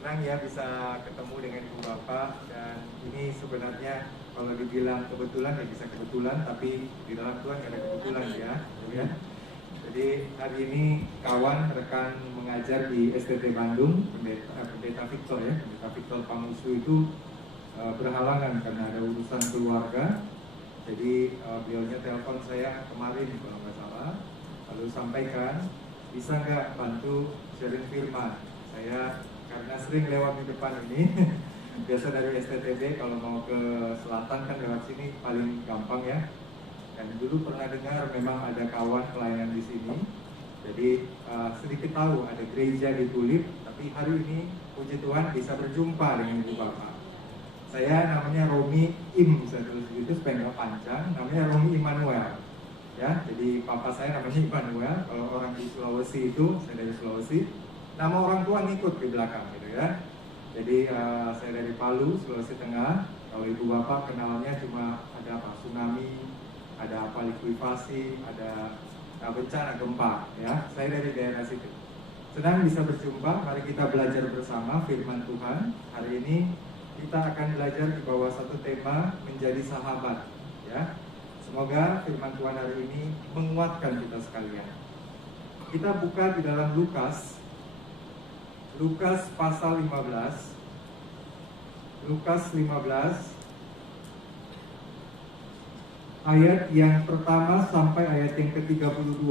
senang ya bisa ketemu dengan Ibu Bapak, dan ini sebenarnya kalau dibilang kebetulan ya bisa kebetulan, tapi di dalam Tuhan ada kebetulan ya. Jadi hari ini kawan rekan mengajar di STT Bandung, Pendeta Victor ya, Pendeta Victor Pamusu itu berhalangan karena ada urusan keluarga. Jadi beliaunya telepon saya kemarin kalau nggak salah, lalu sampaikan bisa nggak bantu sharing firman. Saya karena sering lewat di depan ini, biasa dari STTB kalau mau ke selatan kan lewat sini paling gampang ya. Dan dulu pernah dengar memang ada kawan pelayanan di sini, jadi sedikit tahu ada gereja di Tulip, tapi hari ini puji Tuhan bisa berjumpa dengan Ibu Bapak. Saya namanya Romi saya tulis gitu supaya nggak panjang, namanya Romi Immanuel. Ya, jadi papa saya namanya Immanuel. Kalau orang di Sulawesi itu, saya dari Sulawesi, nama orang tua ngikut di belakang gitu ya. Jadi saya dari Palu, Sulawesi Tengah. Kalau ibu bapak kenalnya cuma ada apa, tsunami, ada apa, likuifasi, ada bencana gempa ya. Saya dari daerah situ. Senang bisa berjumpa. Mari kita belajar bersama firman Tuhan. Hari ini kita akan belajar di bawah satu tema menjadi sahabat ya. Semoga firman Tuhan hari ini menguatkan kita sekalian. Kita buka di dalam Lukas pasal 15. Lukas 15 ayat yang pertama sampai ayat yang ke-32.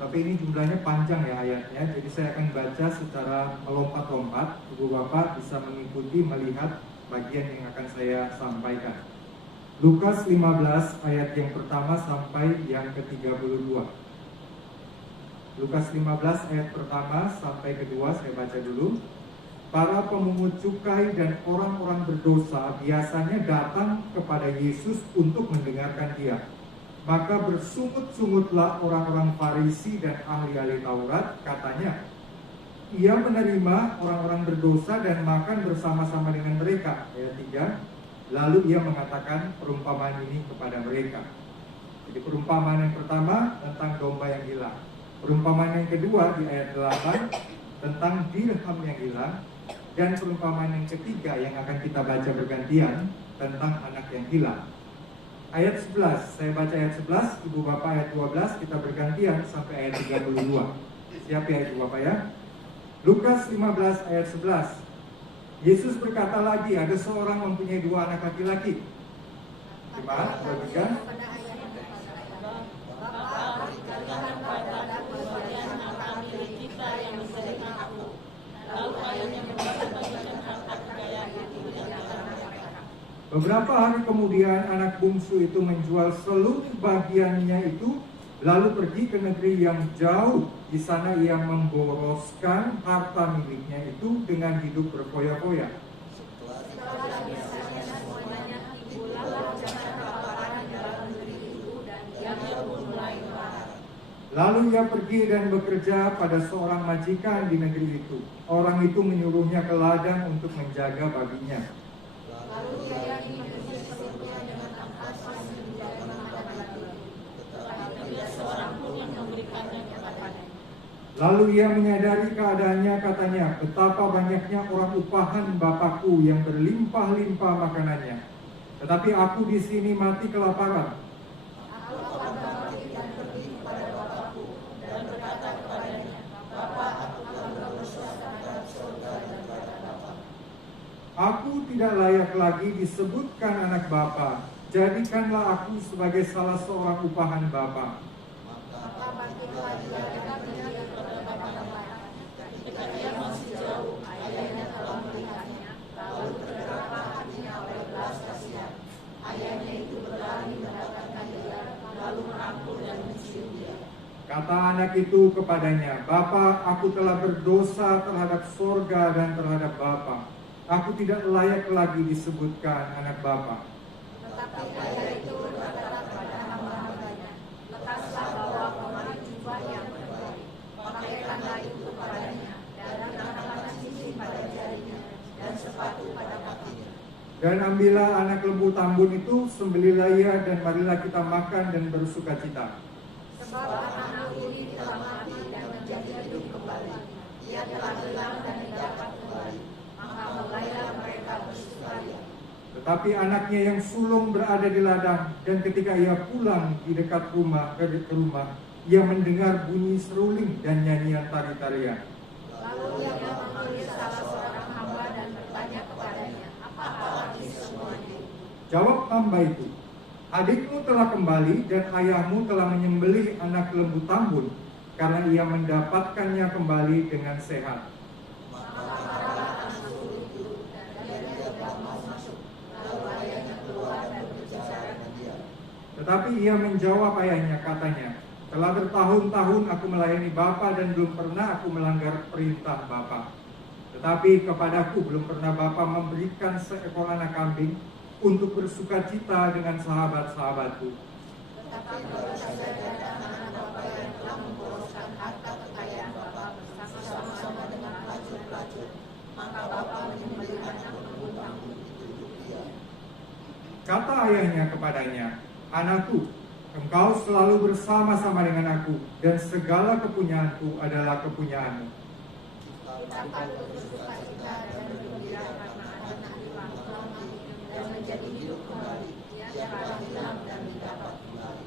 Tapi ini jumlahnya panjang ya ayatnya, jadi saya akan baca secara melompat-lompat. Ibu Bapak bisa mengikuti melihat bagian yang akan saya sampaikan. Lukas 15 ayat yang pertama sampai yang ke-32. Lukas 15 ayat pertama sampai kedua saya baca dulu. Para pemungut cukai dan orang-orang berdosa biasanya datang kepada Yesus untuk mendengarkan Dia. Maka bersungut-sungutlah orang-orang Farisi dan ahli-ahli Taurat, katanya, Ia menerima orang-orang berdosa dan makan bersama-sama dengan mereka. Ayat 3. Lalu Ia mengatakan perumpamaan ini kepada mereka. Jadi perumpamaan yang pertama tentang domba yang hilang. Perumpamaan yang kedua di ayat 8 tentang dirham yang hilang. Dan perumpamaan yang ketiga yang akan kita baca bergantian tentang anak yang hilang. Ayat 11, saya baca ayat 11, Ibu Bapak ayat 12, kita bergantian sampai ayat 32. Siap ya Ibu Bapak ya? Lukas 15 ayat 11. Yesus berkata lagi, ada seorang mempunyai 2 anak laki-laki. Gimana? Bagikan? Beberapa hari kemudian anak bungsu itu menjual seluruh bagiannya itu, lalu pergi ke negeri yang jauh. Di sana ia memboroskan harta miliknya itu dengan hidup berfoya-foya. Lalu ia pergi dan bekerja pada seorang majikan di negeri itu. Orang itu menyuruhnya ke ladang untuk menjaga babinya. Lalu ia menyadari keadaannya, katanya, betapa banyaknya orang upahan bapakku yang berlimpah-limpah makanannya, tetapi aku di sini mati kelaparan. Aku tidak layak lagi disebutkan anak Bapa. Jadikanlah aku sebagai salah seorang upahan Bapa. Kata anak itu kepadanya, Bapa, aku telah berdosa terhadap sorga dan terhadap Bapa. Aku tidak layak lagi disebutkan anak Bapa. Tetapi ayah itu berkata kepada hamba-hambanya, lekaslah bawa kemari jubah yang terbaik, pakaikanlah itu kepadanya, dan kenakanlah cincin pada jarinya, dan sepatu pada kakinya. Dan ambillah anak lembu tambun itu, sembelihlah ia, dan marilah kita makan dan bersukacita. Sebab anak ini telah mati dan menjadi hidup kembali. ia telah hilang dan didapat kembali. Maka mulailah mereka bersukaria. Tetapi anaknya yang sulung berada di ladang, dan ketika ia pulang di dekat rumah, ia mendengar bunyi seruling dan nyanyian tari-tarian. Lalu ia memanggil salah seorang hamba dan bertanya kepadanya, apa arti semuanya? Jawab hamba itu, adikmu telah kembali dan ayahmu telah menyembelih anak lembu tambun, karena ia mendapatkannya kembali dengan sehat. Maka marahlah anak sulung itu, dan dia tidak mau masuk. Lalu ayahnya keluar dan berbicara dengan dia. Tetapi ia menjawab ayahnya, katanya, telah bertahun-tahun aku melayani Bapa dan belum pernah aku melanggar perintah Bapa. Tetapi kepadaku belum pernah Bapa memberikan seekor anak kambing untuk bersukacita dengan sahabat-sahabatku. Tetapi kalau saja datang anak Bapa yang telah memboroskan harta kekayaan Bapa bersama-sama dengan pelacur-pelacur, maka Bapa menyembelih anak lembu tambun itu untuk dia. Kata ayahnya kepadanya, anakku, engkau selalu bersama-sama dengan aku, dan segala kepunyaanku adalah kepunyaanmu. Kita patut bersukacita dan bergembira karena anak hilang dan menjadi hidup kembali. Ia telah hilang dan didapat kembali.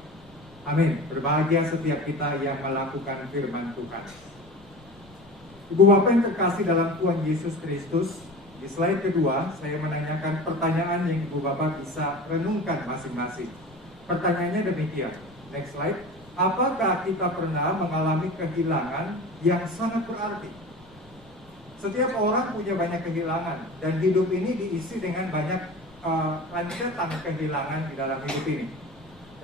Amin. Berbahagia setiap kita yang melakukan firman Tuhan. Ibu Bapak yang terkasih dalam Tuhan Yesus Kristus, di slide kedua saya menanyakan pertanyaan yang Ibu Bapak bisa renungkan masing-masing. Pertanyaannya demikian. Next slide. Apakah kita pernah mengalami kehilangan yang sangat berarti? Setiap orang punya banyak kehilangan, dan hidup ini diisi dengan banyak rentetan kehilangan di dalam hidup ini.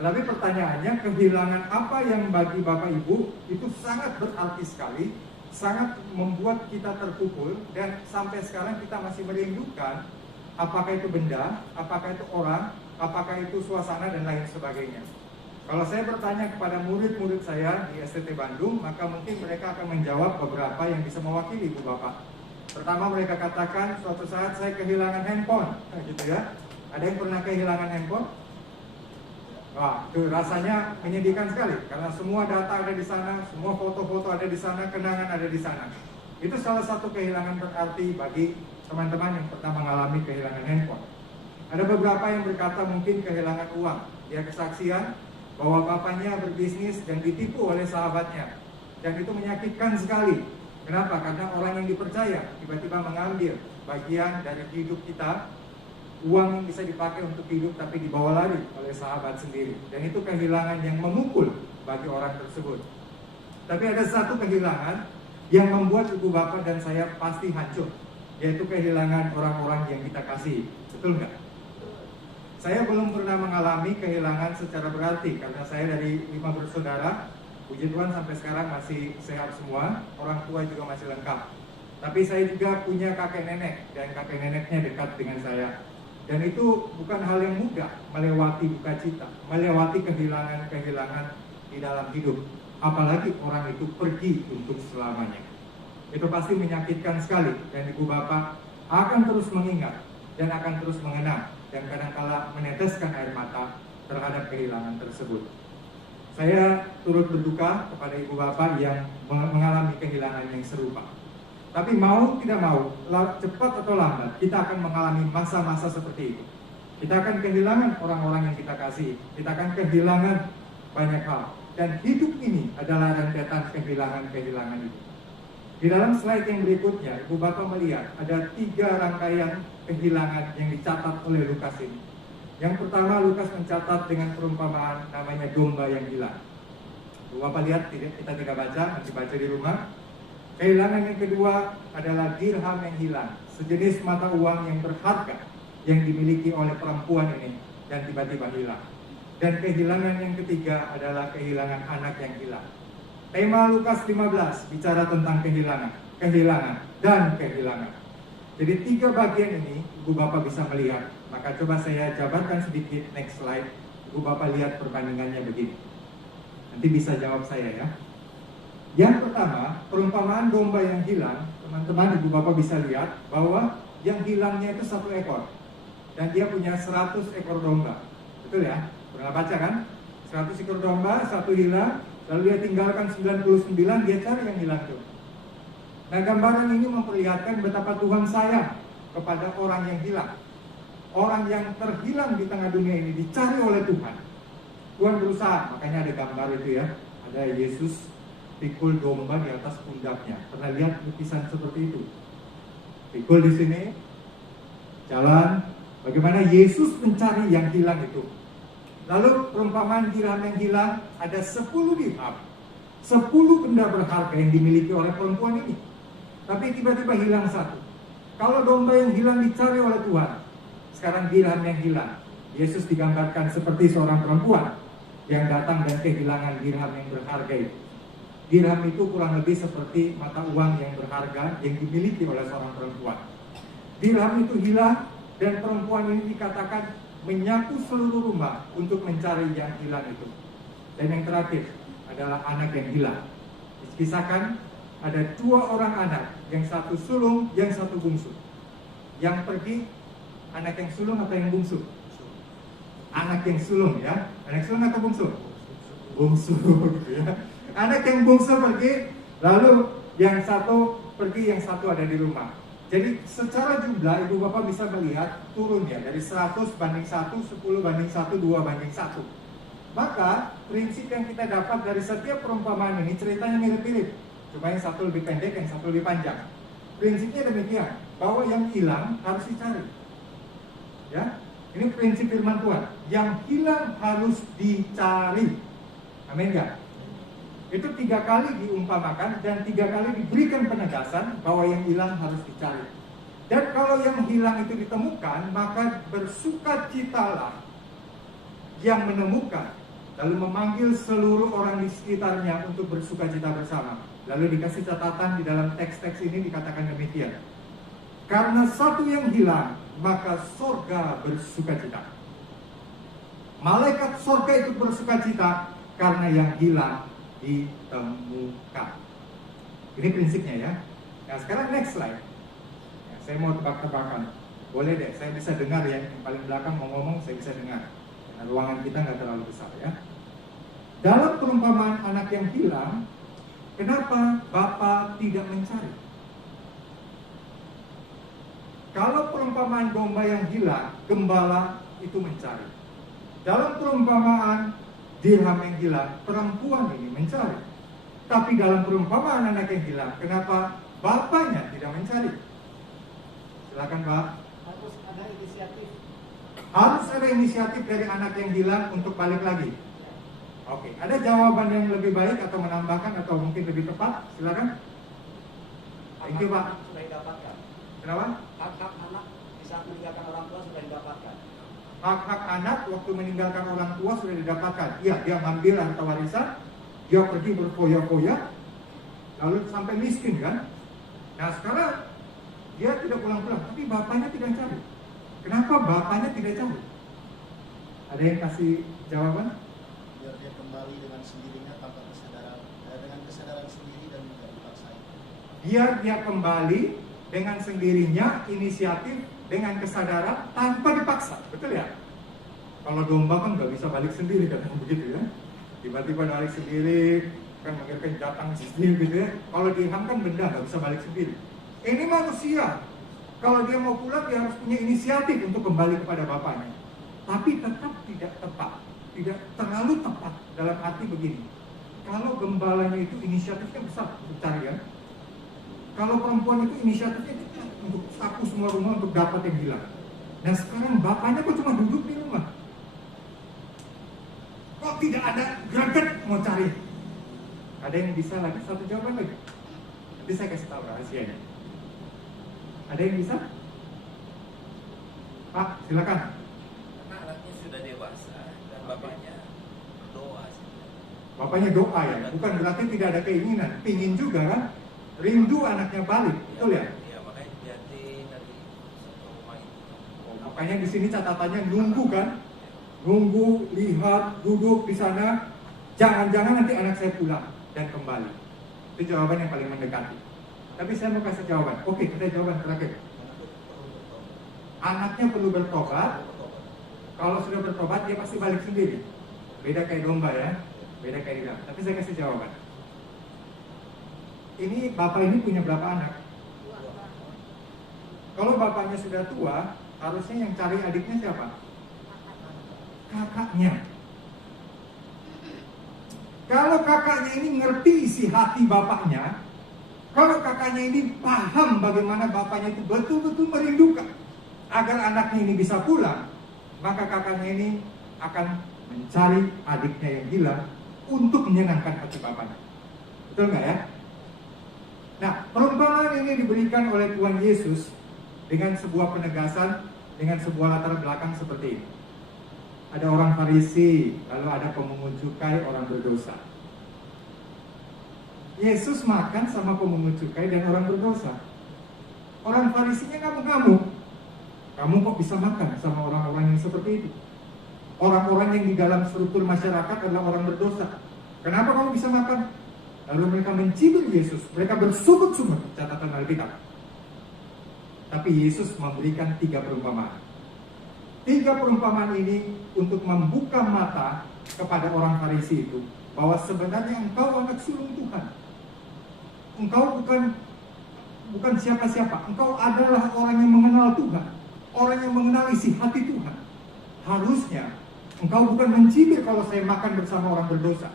Tetapi pertanyaannya, kehilangan apa yang bagi Bapak Ibu itu sangat berarti sekali, sangat membuat kita terpukul, dan sampai sekarang kita masih merindukan, apakah itu benda, apakah itu orang, apakah itu suasana, dan lain sebagainya. Kalau saya bertanya kepada murid-murid saya di STT Bandung, maka mungkin mereka akan menjawab beberapa yang bisa mewakili Ibu Bapak. Pertama, mereka katakan, suatu saat saya kehilangan handphone, gitu ya. Ada yang pernah kehilangan handphone? Wah, itu rasanya menyedihkan sekali, karena semua data ada di sana, semua foto-foto ada di sana, kenangan ada di sana. Itu salah satu kehilangan berarti bagi teman-teman yang pernah mengalami kehilangan handphone. Ada beberapa yang berkata mungkin kehilangan uang. Dia kesaksian bahwa bapaknya berbisnis dan ditipu oleh sahabatnya, dan itu menyakitkan sekali. Kenapa? Karena orang yang dipercaya tiba-tiba mengambil bagian dari hidup kita, uang yang bisa dipakai untuk hidup, tapi dibawa lari oleh sahabat sendiri, dan itu kehilangan yang memukul bagi orang tersebut. Tapi ada satu kehilangan yang membuat Ibu Bapak dan saya pasti hancur, yaitu kehilangan orang-orang yang kita kasih. Betul nggak? Saya belum pernah mengalami kehilangan secara berarti, karena saya dari 5 bersaudara, puji Tuhan sampai sekarang masih sehat semua, orang tua juga masih lengkap. Tapi saya juga punya kakek nenek, dan kakek neneknya dekat dengan saya. Dan itu bukan hal yang mudah, melewati duka cita, melewati kehilangan-kehilangan di dalam hidup. Apalagi orang itu pergi untuk selamanya. Itu pasti menyakitkan sekali, dan Ibu Bapak akan terus mengingat dan akan terus mengenang, dan kadang-kala meneteskan air mata terhadap kehilangan tersebut. Saya turut berduka kepada Ibu Bapak yang mengalami kehilangan yang serupa. Tapi mau tidak mau, cepat atau lambat, kita akan mengalami masa-masa seperti itu. Kita akan kehilangan orang-orang yang kita kasih. Kita akan kehilangan banyak hal. Dan hidup ini adalah rentetan kehilangan-kehilangan itu. Di dalam slide yang berikutnya, Ibu Bapak melihat ada 3 rangkaian kehilangan yang dicatat oleh Lukas ini. Yang pertama, Lukas mencatat dengan perumpamaan namanya domba yang hilang. Ibu Bapak lihat, kita tidak baca, nanti baca di rumah. Kehilangan yang kedua adalah dirham yang hilang, sejenis mata uang yang berharga yang dimiliki oleh perempuan ini dan tiba-tiba hilang. Dan kehilangan yang ketiga adalah kehilangan anak yang hilang. Tema Lukas 15 bicara tentang kehilangan dan kehilangan. Jadi 3 bagian ini Ibu Bapak bisa melihat. Maka coba saya jabarkan sedikit, next slide. Ibu Bapak lihat perbandingannya begini. Nanti bisa jawab saya ya. Yang pertama, perumpamaan domba yang hilang, teman-teman Ibu Bapak bisa lihat bahwa yang hilangnya itu 1 ekor. Dan dia punya 100 ekor domba. Betul ya? Pernah baca kan? 100 ekor domba, 1 hilang, lalu dia tinggalkan 99, dia cari yang hilang itu. Nah, gambaran ini memperlihatkan betapa Tuhan sayang kepada orang yang hilang. Orang yang terhilang di tengah dunia ini dicari oleh Tuhan. Tuhan berusaha, makanya ada gambar itu ya. Ada Yesus pikul domba di atas pundaknya. Pernah lihat lukisan seperti itu? Pikul di sini, jalan. Bagaimana Yesus mencari yang hilang itu. Lalu perumpamaan dirham yang hilang, ada 10 dirham. 10 benda berharga yang dimiliki oleh perempuan ini. Tapi tiba-tiba hilang satu. Kalau domba yang hilang dicari oleh Tuhan, sekarang dirham yang hilang. Yesus digambarkan seperti seorang perempuan yang datang dan kehilangan dirham yang berharga itu. Dirham itu kurang lebih seperti mata uang yang berharga yang dimiliki oleh seorang perempuan. Dirham itu hilang dan perempuan ini dikatakan menyapu seluruh rumah untuk mencari yang hilang itu. Dan yang terakhir adalah anak yang hilang. Dikisahkan ada 2 orang anak, yang satu sulung, yang satu bungsu. Yang pergi anak yang sulung atau yang bungsu? Anak yang sulung ya. Anak sulung atau bungsu? Bungsu gitu ya. Anak yang bungsu pergi, lalu yang satu pergi, yang satu ada di rumah. Jadi secara jumlah ibu bapak bisa melihat turun ya dari 100 banding 1, 10 banding 1, 2 banding 1. Maka prinsip yang kita dapat dari setiap perumpamaan ini ceritanya mirip-mirip. Cuma yang satu lebih pendek, yang satu lebih panjang. Prinsipnya demikian, bahwa yang hilang harus dicari. Ya, ini prinsip firman Tuhan. Yang hilang harus dicari. Amin ya? Itu 3 kali diumpamakan dan 3 kali diberikan penegasan bahwa yang hilang harus dicari. Dan kalau yang hilang itu ditemukan, maka bersukacitalah yang menemukan, lalu memanggil seluruh orang di sekitarnya untuk bersukacita bersama. Lalu dikasih catatan di dalam teks-teks ini dikatakan demikian. Karena satu yang hilang, maka sorga bersukacita. Malaikat sorga itu bersukacita karena yang hilang ditemukan. Ini prinsipnya ya. Nah sekarang next slide. Ya, saya mau tebak-tebakan. Boleh deh, saya bisa dengar ya. Yang paling belakang mau ngomong, saya bisa dengar. Karena ruangan kita nggak terlalu besar ya. Dalam perumpamaan anak yang hilang, kenapa Bapa tidak mencari? Kalau perumpamaan domba yang hilang, gembala itu mencari. Dalam perumpamaan dirham yang hilang, perempuan ini mencari. Tapi dalam perumpamaan anak yang hilang, kenapa bapaknya tidak mencari? Silakan Pak. Harus ada inisiatif. Harus ada inisiatif dari anak yang hilang untuk balik lagi. Oke, ada jawaban yang lebih baik atau menambahkan atau mungkin lebih tepat? Silakan. Thank you Pak. Sudah didapatkan. Kenapa? Hak-hak anak di saat meninggalkan orang tua sudah didapatkan. Hak-hak anak waktu meninggalkan orang tua sudah didapatkan. Iya, dia ngambil harta warisan, dia pergi berfoya-foya, lalu sampai miskin kan. Nah sekarang dia tidak pulang-pulang, tapi bapaknya tidak cari. Kenapa bapaknya tidak cari? Ada yang kasih jawaban? Biar dia kembali dengan sendirinya tanpa kesadaran, dengan kesadaran sendiri dan tidak dipaksain. Biar dia kembali dengan sendirinya, inisiatif, dengan kesadaran tanpa dipaksa, betul ya? Kalau domba kan nggak bisa balik sendiri kan begitu ya? Tiba-tiba balik sendiri, kan mengirimkan datang sendiri gitu ya? Kalau dirham kan benda nggak bisa balik sendiri. Ini manusia, kalau dia mau pulang dia harus punya inisiatif untuk kembali kepada bapaknya. Tapi tetap tidak tepat, tidak terlalu tepat dalam arti begini. Kalau gembalanya itu inisiatifnya besar untuk cari kan? Kalau perempuan itu inisiatifnya untuk sapu semua rumah untuk dapat yang hilang. Dan sekarang bapaknya kok cuma duduk di rumah. Kok tidak ada greget mau cari? Ada yang bisa lagi satu jawaban lagi? Nanti saya kasih tahu rahasianya. Ada yang bisa? Pak, silakan. Karena anaknya sudah dewasa dan bapaknya berdoa. Bapaknya doa ya, bukan berarti tidak ada keinginan. Pingin juga kan? Rindu anaknya balik, betul ya? Iya, makanya lihatin dari satu rumah itu. Makanya di sini catatannya nunggu kan? Nunggu, lihat, duduk di sana. Jangan-jangan nanti anak saya pulang dan kembali. Itu jawaban yang paling mendekati. Tapi saya mau kasih jawaban. Oke, kita jawaban terakhir. Anaknya perlu bertobat. Kalau sudah bertobat, dia pasti balik sendiri. Beda kayak domba ya. Beda kayak dirham. Tapi saya kasih jawaban. ini bapak ini punya berapa anak? Kalau bapaknya sudah tua, harusnya yang cari adiknya siapa? Kakaknya. Kalau kakaknya ini ngerti isi hati bapaknya, kalau kakaknya ini paham bagaimana bapaknya itu betul-betul merindukan agar anaknya ini bisa pulang, maka kakaknya ini akan mencari adiknya yang hilang untuk menyenangkan hati bapaknya. Betul nggak ya? Nah, perumpamaan ini diberikan oleh Tuhan Yesus dengan sebuah penegasan, dengan sebuah latar belakang seperti ini. Ada orang Farisi, lalu ada pemungut cukai, orang berdosa. Yesus makan sama pemungut cukai dan orang berdosa. Orang Farisinya ngamuk-ngamuk. Kamu kok bisa makan sama orang-orang yang seperti itu? Orang-orang yang di dalam struktur masyarakat adalah orang berdosa. Kenapa kamu bisa makan? Lalu mereka mencibir Yesus. Mereka bersumut-sumut, catatan Alkitab. Tapi Yesus memberikan 3 perumpamaan. 3 perumpamaan ini untuk membuka mata kepada orang Farisi itu, bahwa sebenarnya engkau anak sulung Tuhan. Engkau bukan siapa-siapa. Engkau adalah orang yang mengenal Tuhan, orang yang mengenal isi hati Tuhan. Harusnya engkau bukan mencibir kalau saya makan bersama orang berdosa,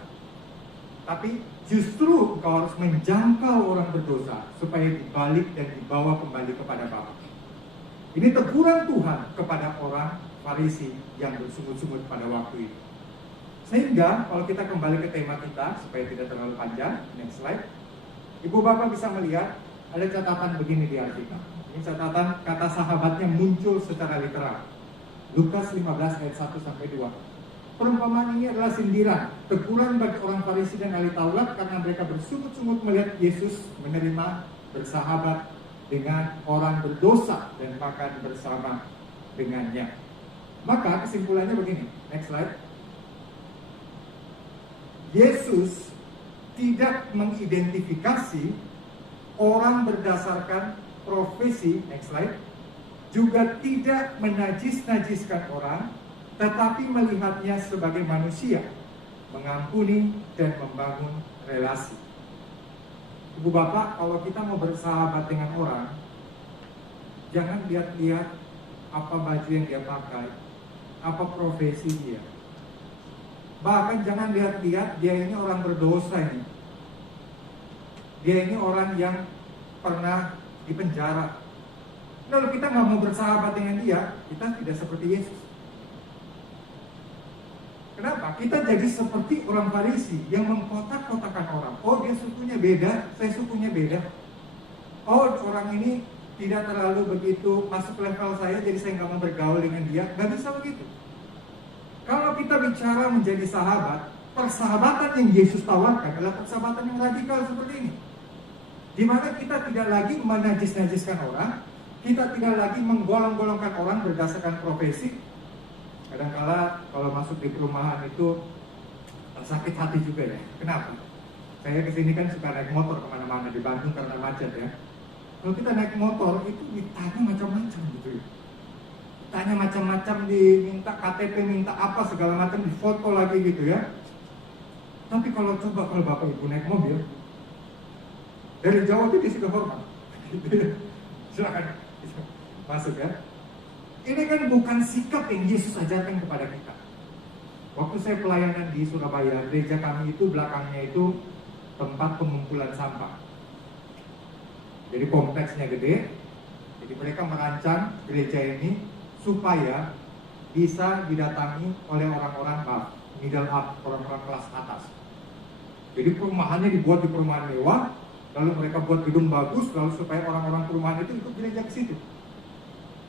tapi justru engkau harus menjangkau orang berdosa supaya dibalik dan dibawa kembali kepada Bapa. Ini teguran Tuhan kepada orang Farisi yang bersungut-sungut pada waktu itu. Sehingga kalau kita kembali ke tema kita supaya tidak terlalu panjang, next slide. Ibu bapak bisa melihat ada catatan begini di Alkitab. Ini catatan kata sahabatnya muncul secara literal. Lukas 15 ayat 1 sampai 2. Perumpamaan ini adalah sindiran, teguran bagi orang Farisi dan ahli Taurat karena mereka bersungut-sungut melihat Yesus menerima bersahabat dengan orang berdosa dan makan bersama dengannya. Maka kesimpulannya begini, next slide. Yesus tidak mengidentifikasi orang berdasarkan profesi, next slide, juga tidak menajis-najiskan orang, tetapi melihatnya sebagai manusia, mengampuni dan membangun relasi. Ibu bapak, kalau kita mau bersahabat dengan orang, jangan lihat-lihat apa baju yang dia pakai, apa profesi dia. Bahkan jangan lihat-lihat dia ini orang berdosa ini. Dia ini orang yang pernah dipenjara. Kalau kita nggak mau bersahabat dengan dia, kita tidak seperti Yesus. Kenapa? Kita jadi seperti orang Farisi yang mengkotak-kotakan orang. Oh, dia sukunya beda, saya sukunya beda. Oh, orang ini tidak terlalu begitu masuk level saya, jadi saya nggak mau bergaul dengan dia. Nggak bisa begitu. Kalau kita bicara menjadi sahabat, persahabatan yang Yesus tawarkan adalah persahabatan yang radikal seperti ini. Di mana kita tidak lagi menajis-najiskan orang, kita tidak lagi menggolong-golongkan orang berdasarkan profesi. Kadang-kala kalau masuk di perumahan itu sakit hati juga ya. Kenapa? Saya kesini kan suka naik motor kemana-mana di Bandung karena macet ya. Kalau kita naik motor itu ditanya macam-macam gitu ya. Tanya macam-macam, diminta KTP, minta apa segala macam, difoto lagi gitu ya. Tapi kalau bapak ibu naik mobil, dari jauh itu dia sudah hormat. Silakan masuk ya. Ini kan bukan sikap yang Yesus ajarkan kepada kita. Waktu saya pelayanan di Surabaya, gereja kami itu belakangnya itu tempat pengumpulan sampah. Jadi kompleksnya gede. Jadi mereka merancang gereja ini supaya bisa didatangi oleh orang-orang middle up, orang-orang kelas atas. Jadi perumahannya dibuat di perumahan mewah, lalu mereka buat gedung bagus, lalu supaya orang-orang perumahan itu ikut gereja ke situ.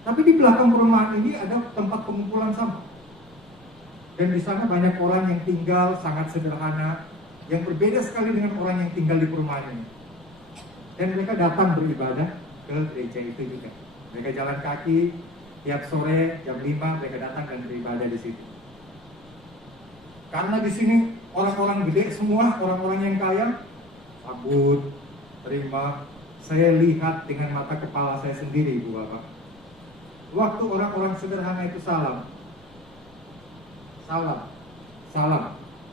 Tapi di belakang perumahan ini ada tempat pengumpulan sampah. Dan di sana banyak orang yang tinggal sangat sederhana, yang berbeda sekali dengan orang yang tinggal di perumahan ini. Dan mereka datang beribadah ke gereja itu juga. Mereka jalan kaki, tiap sore jam 5 mereka datang dan beribadah di situ. Karena di sini orang-orang gede semua, orang-orang yang kaya, sambut, terima. Saya lihat dengan mata kepala saya sendiri, Ibu Bapak. Waktu orang-orang sederhana itu salam,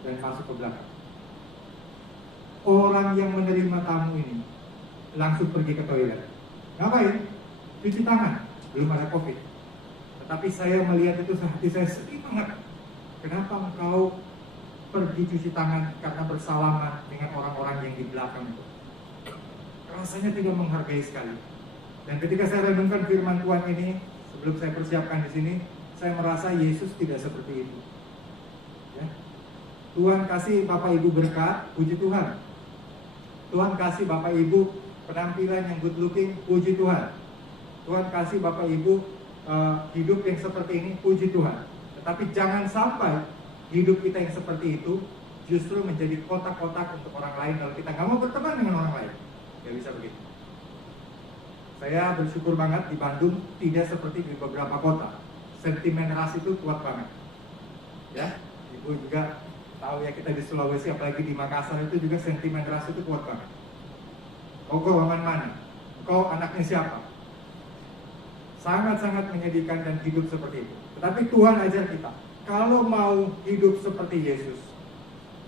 dan masuk ke belakang. Orang yang menerima tamu ini langsung pergi ke toilet. Ngapain? Cuci tangan. Belum ada COVID. Tetapi saya melihat itu, hati saya sedih banget. Kenapa engkau pergi cuci tangan karena bersalaman dengan orang-orang yang di belakang itu? Rasanya tidak menghargai sekali. Dan ketika saya renungkan firman Tuhan ini, sebelum saya persiapkan di sini, saya merasa Yesus tidak seperti itu. Ya. Tuhan kasih Bapak Ibu berkat, puji Tuhan. Tuhan kasih Bapak Ibu penampilan yang good looking, puji Tuhan. Tuhan kasih Bapak Ibu hidup yang seperti ini, puji Tuhan. Tetapi jangan sampai hidup kita yang seperti itu justru menjadi kotak-kotak untuk orang lain kalau kita nggak mau berteman dengan orang lain. Nggak bisa begitu. Saya bersyukur banget di Bandung tidak seperti di beberapa kota. Sentimen ras itu kuat banget. Ya, Ibu juga tahu ya, kita di Sulawesi, apalagi di Makassar itu juga sentimen ras itu kuat banget. Kau golongan mana? Kau anaknya siapa? Sangat-sangat menyedihkan dan hidup seperti itu. Tetapi Tuhan ajar kita, kalau mau hidup seperti Yesus,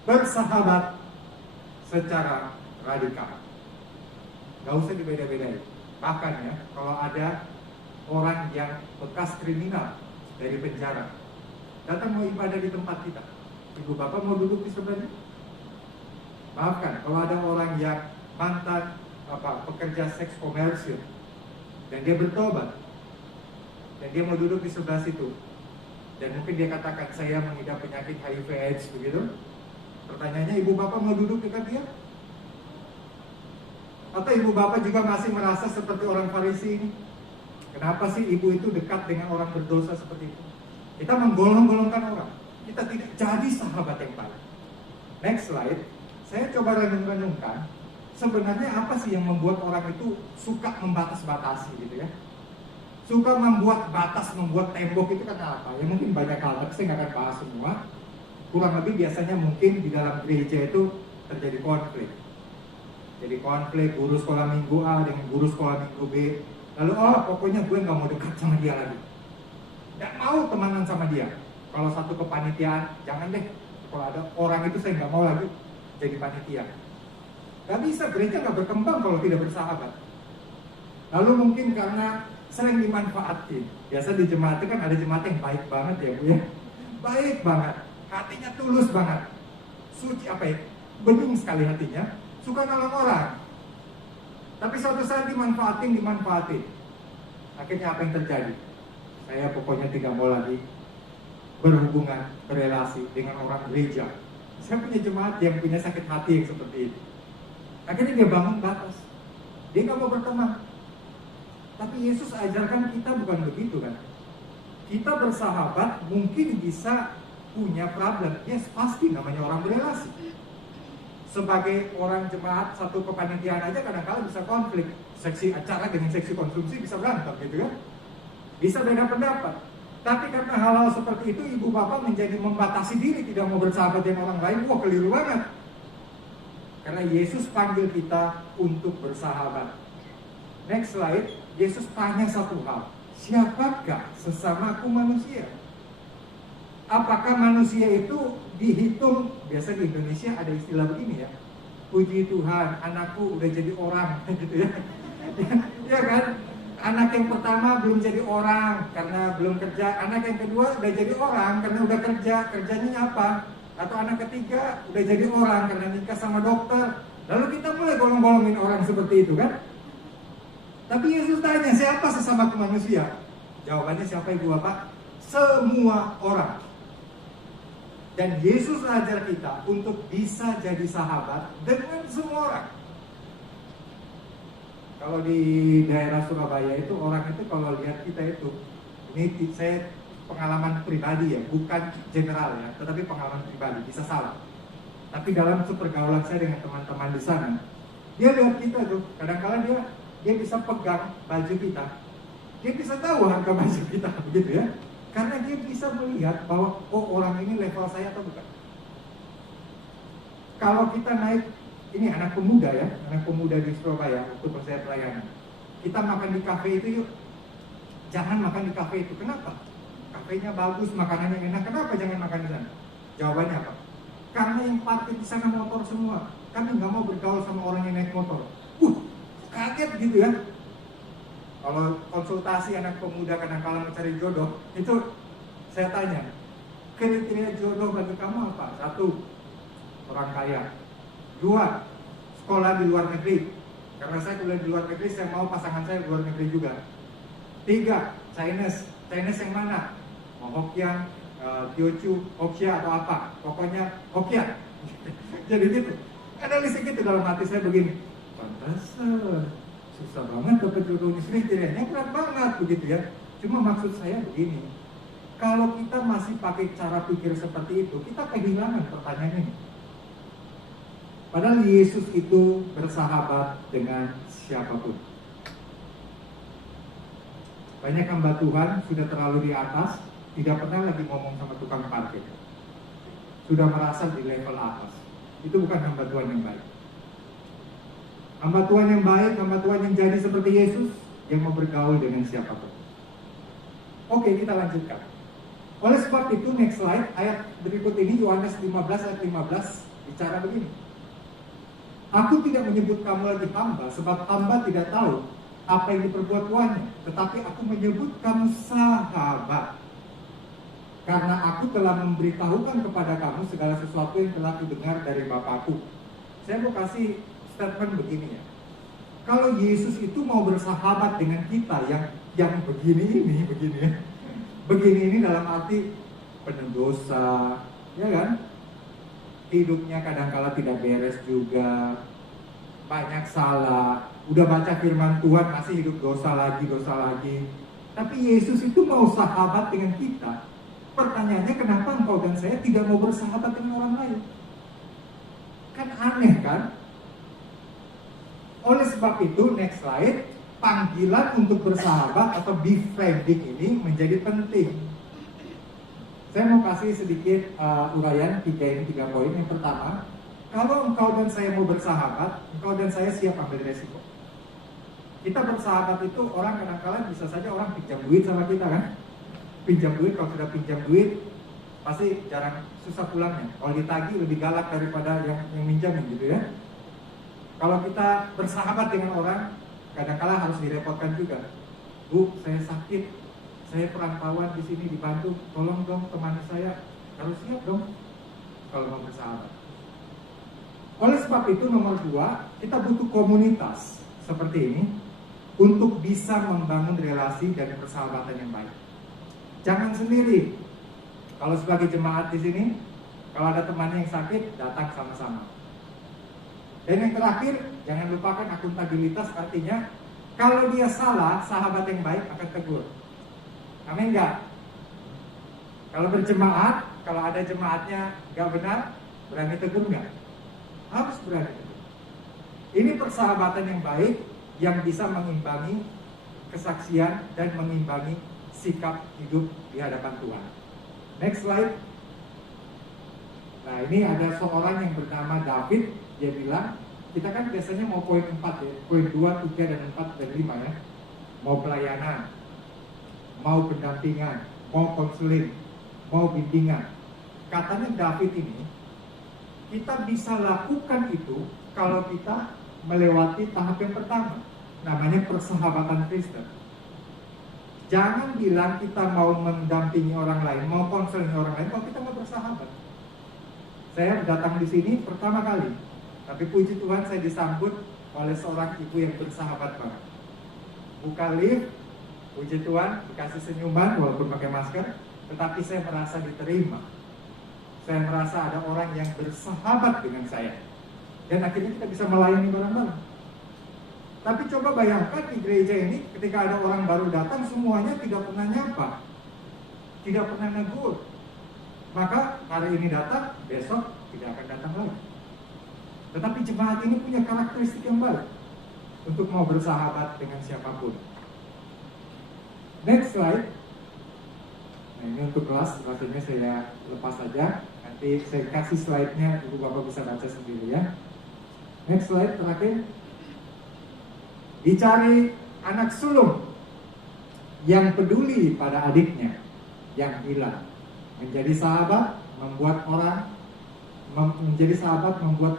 bersahabat secara radikal. Gak usah dibeda-bedain. Bahkan ya, kalau ada orang yang bekas kriminal dari penjara datang mau ibadah di tempat kita, Ibu Bapak mau duduk di sebelahnya? Maafkan, kalau ada orang yang mantan pekerja seks komersil dan dia bertobat dan dia mau duduk di sebelah situ, dan mungkin dia katakan saya mengidap penyakit HIV/AIDS begitu, pertanyaannya, Ibu Bapak mau duduk dekat dia? Atau Ibu Bapak juga masih merasa seperti orang Farisi ini? Kenapa sih ibu itu dekat dengan orang berdosa seperti itu? Kita menggolong-golongkan orang. Kita tidak jadi sahabat yang baik. Next slide. Saya coba renung-renungkan, sebenarnya apa sih yang membuat orang itu suka membatas-batasi gitu ya? Suka membuat batas, membuat tembok itu karena apa? Ya mungkin banyak hal, tapi saya nggak akan bahas semua. Kurang lebih biasanya mungkin di dalam gereja itu terjadi konflik. Jadi konflik guru sekolah minggu A dengan guru sekolah minggu B. Lalu pokoknya gue nggak mau dekat sama dia lagi. Nggak mau temanan sama dia. Kalau satu kepanitiaan, jangan deh. Kalau ada orang itu saya nggak mau lagi jadi panitia. Gak bisa, gereja nggak berkembang kalau tidak bersahabat. Lalu mungkin karena sering dimanfaatin. Biasa di jemaat itu kan ada jemaat yang baik banget ya Bu ya. Baik banget, hatinya tulus banget. Suci bening sekali hatinya, suka nolong orang. Tapi suatu saat dimanfaatin. Akhirnya apa yang terjadi? Saya pokoknya tidak mau lagi berhubungan, berelasi dengan orang gereja. Saya punya jemaat yang punya sakit hati yang seperti itu. Akhirnya dia bangun batas. Dia nggak mau berteman. Tapi Yesus ajarkan kita bukan begitu kan. Kita bersahabat mungkin bisa punya problem. Yes, pasti namanya orang berelasi. Sebagai orang jemaat satu kepanitiaan aja kadang-kadang bisa konflik. Seksi acara dengan seksi konsumsi bisa berantem gitu kan. Bisa beda pendapat. Tapi karena hal-hal seperti itu Ibu Bapak menjadi membatasi diri, tidak mau bersahabat dengan orang lain. Wah, keliru banget. Karena Yesus panggil kita untuk bersahabat. Next slide. Yesus tanya satu hal. Siapakah sesamaku manusia? Apakah manusia itu dihitung? Biasa di Indonesia ada istilah begini ya. Puji Tuhan, anakku udah jadi orang gitu ya. Ya kan? Anak yang pertama belum jadi orang karena belum kerja. Anak yang kedua udah jadi orang karena udah kerja. Kerjanya apa? Atau anak ketiga udah jadi orang karena nikah sama dokter. Lalu kita mulai golong-golongin orang seperti itu kan? Tapi Yesus tanya, siapa sesama manusia? Jawabannya siapa Ibu Bapak? Semua orang. Dan Yesus ajar kita untuk bisa jadi sahabat dengan semua orang. Kalau di daerah Surabaya itu orang itu kalau lihat kita itu, ini saya pengalaman pribadi ya, bukan general ya, tetapi pengalaman pribadi, bisa salah. Tapi dalam pergaulan saya dengan teman-teman di sana, dia lihat kita tuh, kadang-kadang dia bisa pegang baju kita, dia bisa tahu harga baju kita, begitu ya. Karena dia bisa melihat bahwa orang ini level saya atau bukan. Kalau kita naik, ini anak pemuda ya, anak pemuda di Surabaya waktu saya pelayanan. Kita makan di kafe itu yuk. Jangan makan di kafe itu. Kenapa? Kafenya bagus, makanannya enak. Kenapa jangan makan di sana? Jawabannya apa? Karena yang parkir di sana motor semua. Kami nggak mau bergaul sama orang yang naik motor. kaget gitu ya. Kalau konsultasi anak pemuda kadang-kala mencari jodoh, itu saya tanya, kriteria jodoh bagi kamu apa? 1, orang kaya. 2, sekolah di luar negeri. Karena saya kuliah di luar negeri, saya mau pasangan saya di luar negeri juga. 3, Chinese. Chinese yang mana? Mau Hokkien, Teochew, Hokkien atau apa? Pokoknya Hokkien. Jadi gitu. Analisis gitu dalam hati saya begini. Pantesan susah banget dapat jodoh di sini, kriterianya berat banget begitu ya. Cuma maksud saya begini, kalau kita masih pakai cara pikir seperti itu, kita kehilangan pertanyaan ini. Padahal Yesus itu bersahabat dengan siapapun. Banyak hamba Tuhan sudah terlalu di atas, tidak pernah lagi ngomong sama tukang parkir. Sudah merasa di level atas. Itu bukan hamba Tuhan yang baik. Hamba Tuhan yang baik, hamba Tuhan yang jadi seperti Yesus, yang mau bergaul dengan siapapun. Oke, kita lanjutkan. Oleh sebab itu, next slide, ayat berikut ini, Yohanes 15 ayat 15, bicara begini. Aku tidak menyebut kamu lagi hamba, sebab hamba tidak tahu apa yang diperbuat tuannya, tetapi aku menyebut kamu sahabat. Karena aku telah memberitahukan kepada kamu segala sesuatu yang telah kudengar dari Bapakku. Saya mau kasih statement begini ya. Kalau Yesus itu mau bersahabat dengan kita yang begini ini ya. Begini ini dalam arti penuh dosa, ya kan? Hidupnya kadang-kala tidak beres juga, banyak salah. Udah baca firman Tuhan masih hidup dosa lagi. Tapi Yesus itu mau sahabat dengan kita. Pertanyaannya, kenapa engkau dan saya tidak mau bersahabat dengan orang lain? Kan aneh kan? Oleh sebab itu, next slide, panggilan untuk bersahabat atau befriending ini menjadi penting. Saya mau kasih sedikit uraian 3 poin. Yang pertama, kalau engkau dan saya mau bersahabat, engkau dan saya siap ambil resiko. Kita bersahabat itu, orang kadang-kadang bisa saja orang pinjam duit sama kita kan? Pinjam duit, kalau sudah pinjam duit pasti jarang, susah pulangnya. Kalau ditagih lebih galak daripada yang minjamin gitu ya. Kalau kita bersahabat dengan orang, kadang-kadang harus direpotkan juga. Bu, saya sakit, saya perantauan di sini dibantu, tolong dong temani saya. Harus siap dong kalau mau bersahabat. Oleh sebab itu, nomor 2, kita butuh komunitas seperti ini untuk bisa membangun relasi dan persahabatan yang baik. Jangan sendiri. Kalau sebagai jemaat di sini, kalau ada temannya yang sakit, datang sama-sama. Dan yang terakhir, jangan lupakan akuntabilitas, artinya kalau dia salah, sahabat yang baik akan tegur. Amin enggak? Kalau berjemaat, kalau ada jemaatnya enggak benar, berani tegur enggak? Harus berani tegur. Ini persahabatan yang baik yang bisa mengimbangi kesaksian dan mengimbangi sikap hidup di hadapan Tuhan. Next slide. Nah, ini ada seorang yang bernama David. Dia bilang, kita kan biasanya mau poin 4 ya, poin 2, 3, dan 4, dan 5 ya. Mau pelayanan, mau pendampingan, mau konseling, mau bimbingan. Katanya David ini, kita bisa lakukan itu kalau kita melewati tahap yang pertama, namanya persahabatan Kristen. Jangan bilang kita mau mendampingi orang lain, mau konseling orang lain, kalau kita mau bersahabat. Saya datang di sini pertama kali, tapi puji Tuhan saya disambut oleh seorang ibu yang bersahabat banget. Buka lift, puji Tuhan, dikasih senyuman walaupun pakai masker, tetapi saya merasa diterima. Saya merasa ada orang yang bersahabat dengan saya. Dan akhirnya kita bisa melayani bareng-bareng. Tapi coba bayangkan di gereja ini, ketika ada orang baru datang, semuanya tidak pernah nyapa, tidak pernah negur. Maka hari ini datang, besok tidak akan datang lagi. Tetapi jemaat ini punya karakteristik yang baik untuk mau bersahabat dengan siapapun. Next slide. Nah, ini untuk kelas, rasanya saya lepas saja. Nanti saya kasih slide-nya, Ibu Bapak bisa baca sendiri ya. Next slide terakhir. Dicari anak sulung yang peduli pada adiknya yang hilang. Menjadi sahabat membuat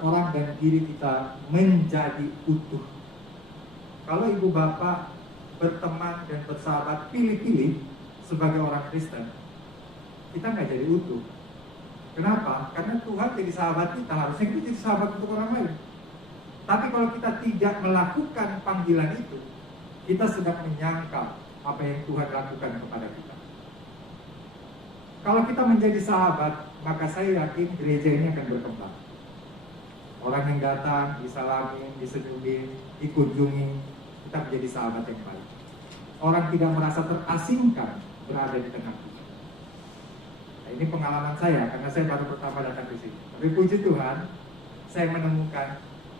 orang dan diri kita menjadi utuh. kalau ibu bapak berteman dan bersahabat pilih-pilih sebagai orang Kristen, kita nggak jadi utuh. Kenapa? Karena Tuhan jadi sahabat kita, harusnya kita jadi sahabat untuk orang lain. Tapi kalau kita tidak melakukan panggilan itu, kita sedang menyangkal apa yang Tuhan lakukan kepada kita. Kalau kita menjadi sahabat, maka saya yakin gereja ini akan berkembang. Orang yang datang, disalamin, disenyumin, dikunjungi, kita menjadi sahabat yang baik. Orang tidak merasa terasingkan berada di tengah kita. Nah, ini pengalaman saya, karena saya baru pertama datang di sini. Tapi puji Tuhan, saya menemukan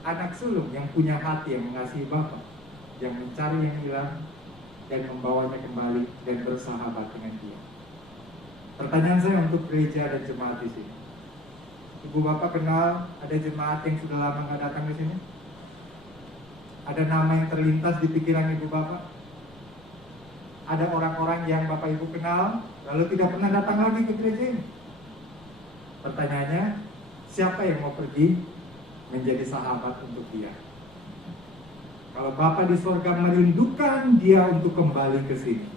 anak sulung yang punya hati yang mengasihi Bapa, yang mencari yang hilang dan membawanya kembali dan bersahabat dengan Dia. Pertanyaan saya untuk gereja dan jemaat di sini. Ibu bapak kenal ada jemaat yang sudah lama nggak datang di sini? Ada nama yang terlintas di pikiran ibu bapak? Ada orang-orang yang bapak ibu kenal lalu tidak pernah datang lagi ke gereja ini? Pertanyaannya, siapa yang mau pergi menjadi sahabat untuk dia? Kalau Bapa di surga merindukan dia untuk kembali ke sini,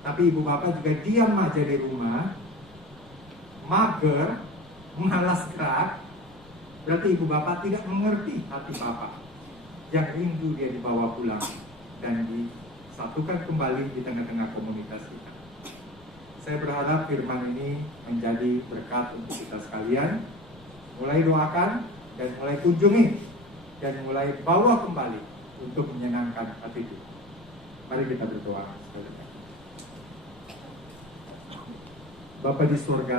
tapi ibu bapak juga diam aja di rumah, mager, malas gerak, berarti ibu bapak tidak mengerti hati bapak yang rindu dia dibawa pulang dan disatukan kembali di tengah-tengah komunitas kita. Saya berharap firman ini menjadi berkat untuk kita sekalian. Mulai doakan dan mulai kunjungi dan mulai bawa kembali untuk menyenangkan hati kita. Mari kita berdoa. Bapa di surga,